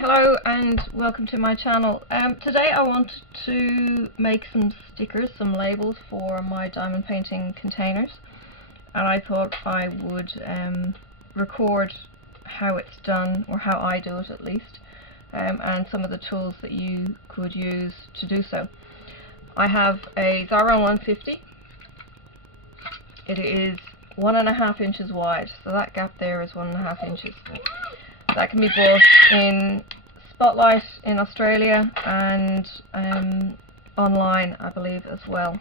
Hello and welcome to my channel. Today I want to make some stickers, some labels for my diamond painting containers, and I thought I would record how it's done, or how I do it at least, and some of the tools that you could use to do so. I have a Xyron 150. It is 1.5 inches wide, so that gap there is 1.5 inches. That can be bought in Spotlight in Australia and online, I believe, as well.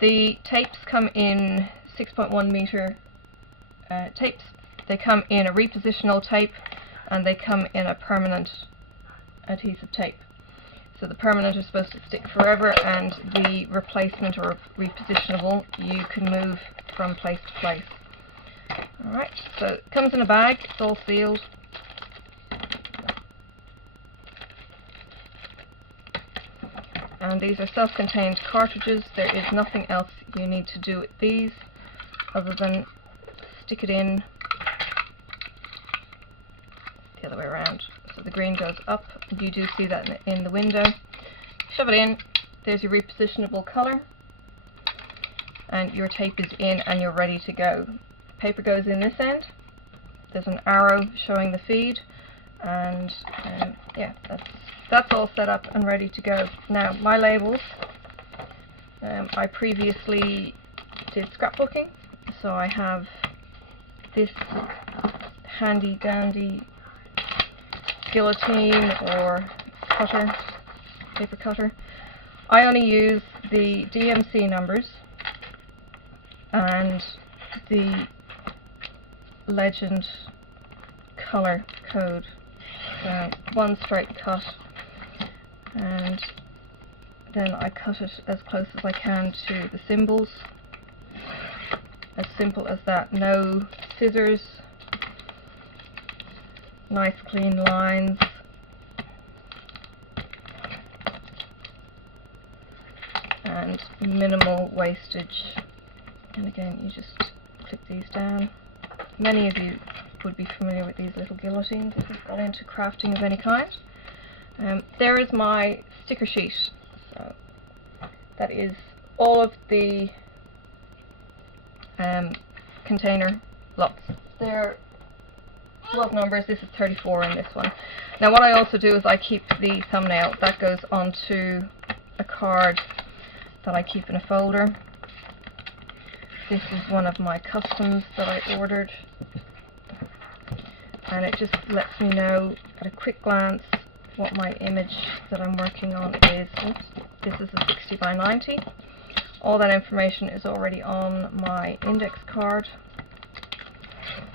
The tapes come in 6.1 meter tapes. They come in a repositional tape, and they come in a permanent adhesive tape. So the permanent is supposed to stick forever, and the replacement or repositionable you can move from place to place. Alright, so it comes in a bag, it's all sealed. And these are self-contained cartridges. There is nothing else you need to do with these other than stick it in the other way around. So the green goes up, and you do see that in the window. Shove it in, there's your repositionable colour, and your tape is in and you're ready to go. The paper goes in this end, there's an arrow showing the feed, and yeah, that's all set up and ready to go. Now my labels, I previously did scrapbooking, so I have this handy dandy guillotine or cutter, paper cutter. I only use the DMC numbers and the Legend color code. So one straight cut, and then I cut it as close as I can to the symbols. As simple as that. No scissors, nice clean lines, and minimal wastage. And again, you just clip these down. Many of you would be familiar with these little guillotines if you've got into crafting of any kind. There is my sticker sheet. So that is all of the container lots. They're 12 numbers. This is 34 in this one. Now what I also do is I keep the thumbnail. That goes onto a card that I keep in a folder. This is one of my customs that I ordered, and it just lets me know at a quick glance what my image that I'm working on is. Oops, this is a 60 by 90. All that information is already on my index card.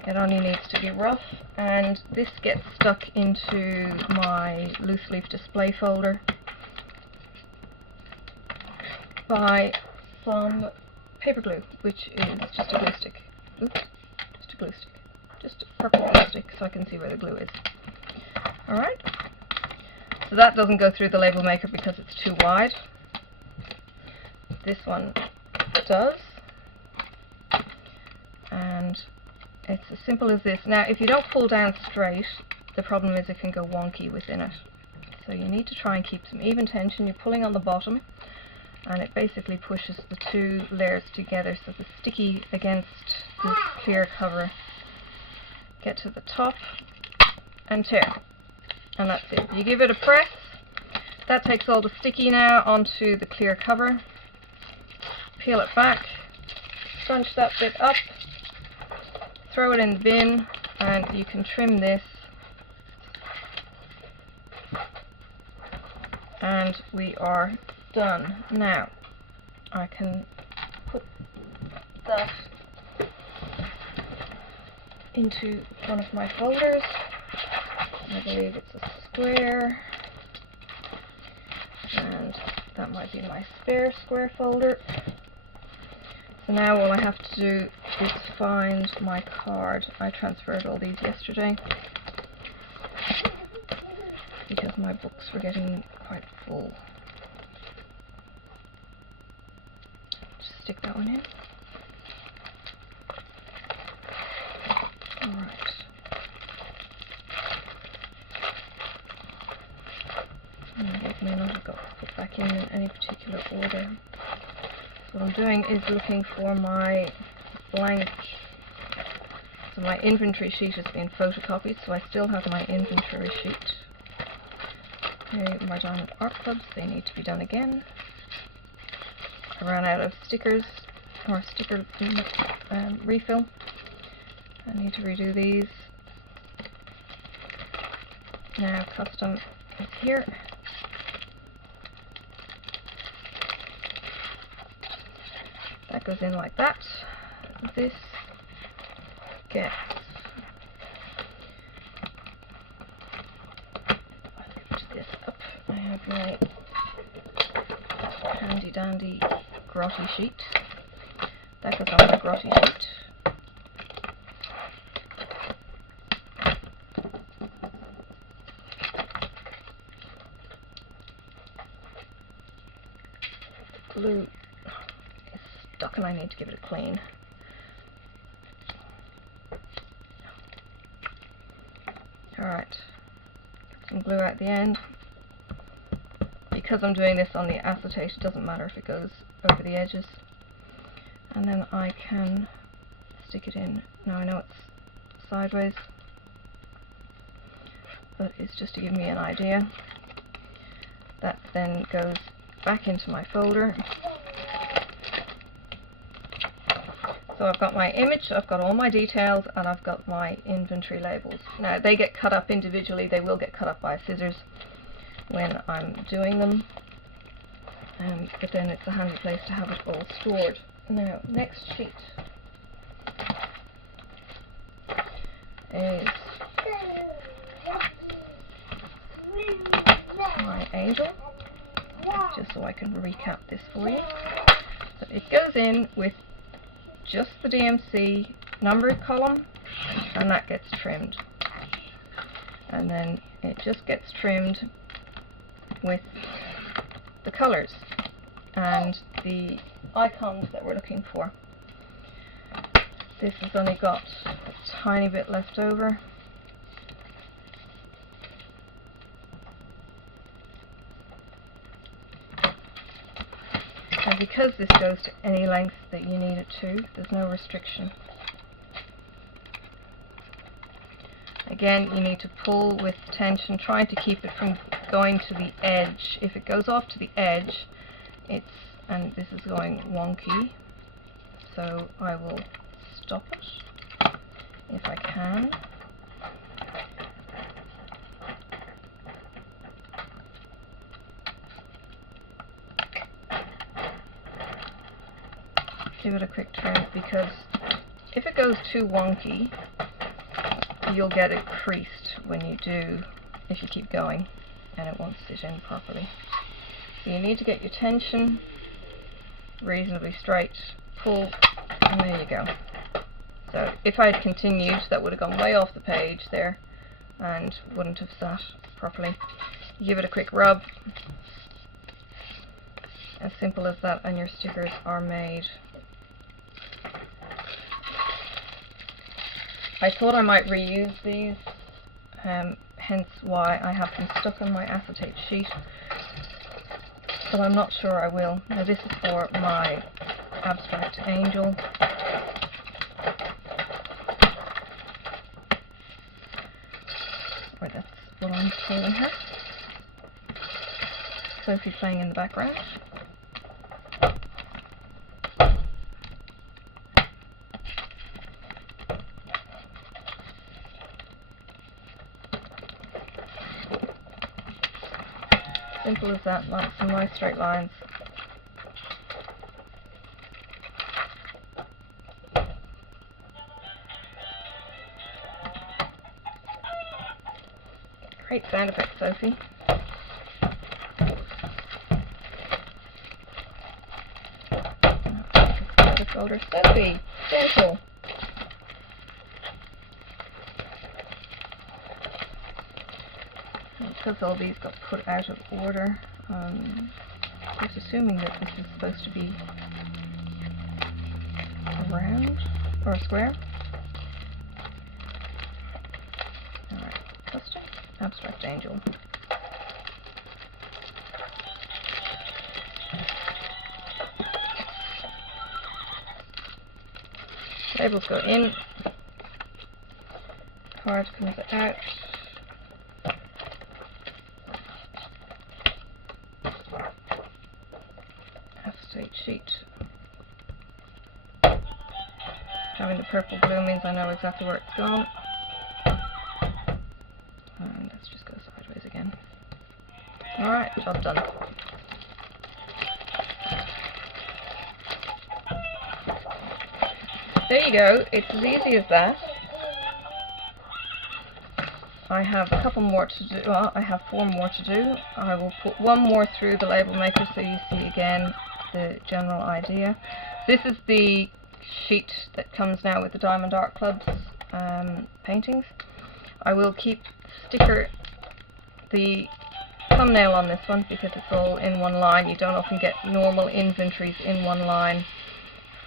It only needs to be rough, and this gets stuck into my loose leaf display folder by some paper glue, which is just a glue stick. Oops, just a glue stick. Just a purple glue stick so I can see where the glue is. Alright, so that doesn't go through the label maker because it's too wide. This one does, and it's as simple as this. Now if you don't pull down straight, the problem is it can go wonky within it. So you need to try and keep some even tension. You're pulling on the bottom, and it basically pushes the two layers together, so the sticky against this clear cover get to the top and tear, and that's it. You give it a press. That takes all the sticky now onto the clear cover. Peel it back, scrunch that bit up, throw it in the bin, and you can trim this, and we are done. Now I can put that into one of my folders. I believe it's a square, and that might be my spare square folder. So now all I have to do is find my card. I transferred all these yesterday because my books were getting quite full. Just stick that one in. Alright. got put back in any particular order. So what I'm doing is looking for my blank. So my inventory sheet has been photocopied, so I still have my inventory sheet. Okay, my diamond art clubs, they need to be done again. I ran out of stickers, or sticker refill. I need to redo these. Now custom is here. That goes in like that. This gets this up. I have my handy dandy grotty sheet. That goes on my grotty sheet. Glue is stuck and I need to give it a clean. Alright, some glue at the end. Because I'm doing this on the acetate, it doesn't matter if it goes over the edges. And then I can stick it in. Now I know it's sideways, but it's just to give me an idea. That then goes back into my folder. So I've got my image, I've got all my details, and I've got my inventory labels. Now they get cut up individually, they will get cut up by scissors when I'm doing them, but then it's a handy place to have it all stored. Now next sheet is my angel, just so I can recap this for you. So it goes in with just the DMC numbered column, and that gets trimmed, and then it just gets trimmed with the colors and the icons that we're looking for. This has only got a tiny bit left over. And because this goes to any length that you need it to, there's no restriction. Again, you need to pull with tension, trying to keep it from going to the edge. If it goes off to the edge, and this is going wonky, so I will stop it if I can. Give it a quick turn, because if it goes too wonky, you'll get it creased when you do, if you keep going, and it won't sit in properly. So you need to get your tension reasonably straight, pull, and there you go. So if I had continued, that would have gone way off the page there and wouldn't have sat properly. You give it a quick rub, as simple as that, and your stickers are made. I thought I might reuse these, hence why I have them stuck on my acetate sheet, but I'm not sure I will. Now this is for my abstract angel. Or that's what I'm calling her. Sophie playing in the background. Simple as that, like some nice straight lines. Great sound effect, Sophie. Folder. Sophie, gentle. Because all these got put out of order, just assuming that this is supposed to be a round or a square. Alright, custom abstract angel. Labels go in, card comes out. Acetate sheet. Having the purple glue means I know exactly where it's gone. And let's just go sideways again. Alright, job done. There you go, it's as easy as that. I have a couple more to do, well, I have 4 more to do. I will put one more through the label maker so you see again the general idea. This is the sheet that comes now with the Diamond Art Club's paintings. I will keep the thumbnail on this one because it's all in one line. You don't often get normal inventories in one line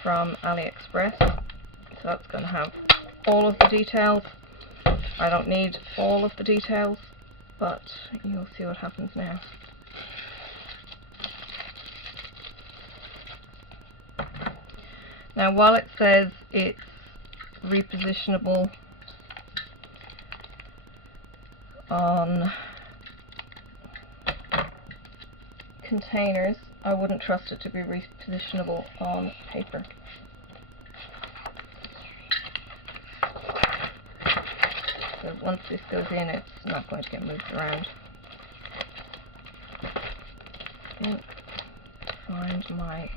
from AliExpress. So that's going to have all of the details. I don't need all of the details, but you'll see what happens now. Now, while it says it's repositionable on containers, I wouldn't trust it to be repositionable on paper. So once this goes in, it's not going to get moved around. Find my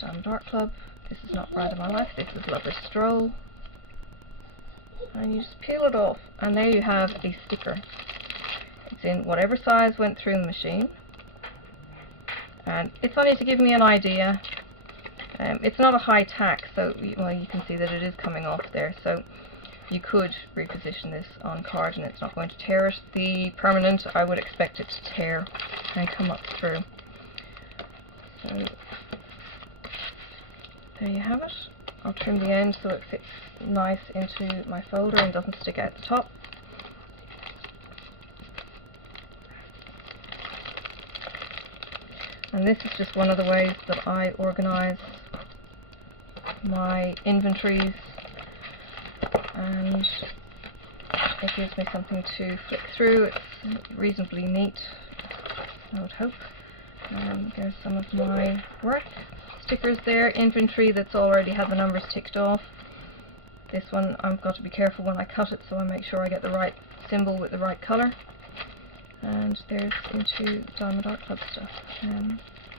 Diamond Art Club. This is not Ride of My Life, this is Lover's Stroll. And you just peel it off, and there you have a sticker. It's in whatever size went through the machine. And it's only to give me an idea. It's not a high tack, so well, you can see that it is coming off there. So you could reposition this on card and it's not going to tear it. The permanent, I would expect it to tear and come up through. So there you have it. I'll trim the end so it fits nice into my folder and doesn't stick out the top. And this is just one of the ways that I organise my inventories, and it gives me something to flick through. It's reasonably neat, I would hope. There's some of my work. Stickers there, inventory that's already had the numbers ticked off. This one I've got to be careful when I cut it, so I make sure I get the right symbol with the right colour. And there's into Diamond Art Club stuff.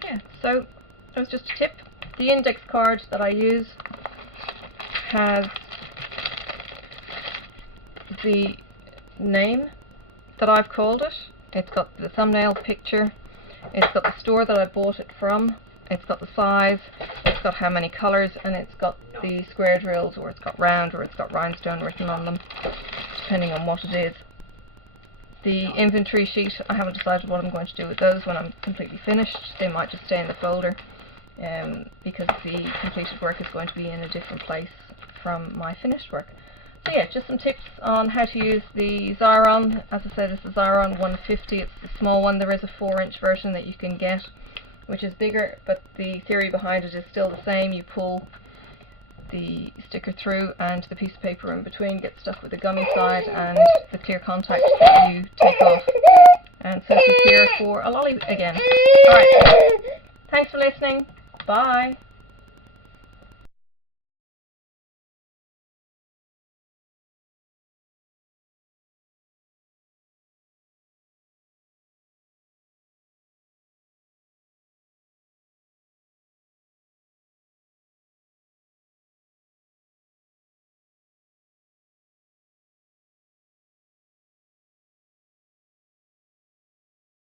Yeah, so that was just a tip. The index card that I use has the name that I've called it. It's got the thumbnail picture. It's got the store that I bought it from. It's got the size. It's got how many colours, and it's got the square drills, or it's got round, or it's got rhinestone written on them, depending on what it is. The inventory sheet, I haven't decided what I'm going to do with those when I'm completely finished. They might just stay in the folder because the completed work is going to be in a different place from my finished work. So yeah, just some tips on how to use the Xyron. As I said, it's the Xyron 150. It's the small one. There is a 4-inch version that you can get, which is bigger, but the theory behind it is still the same. You pull the sticker through and the piece of paper in between gets stuck with the gummy side and the clear contact that you take off, and so it's here for a lolly again. Alright, thanks for listening, bye.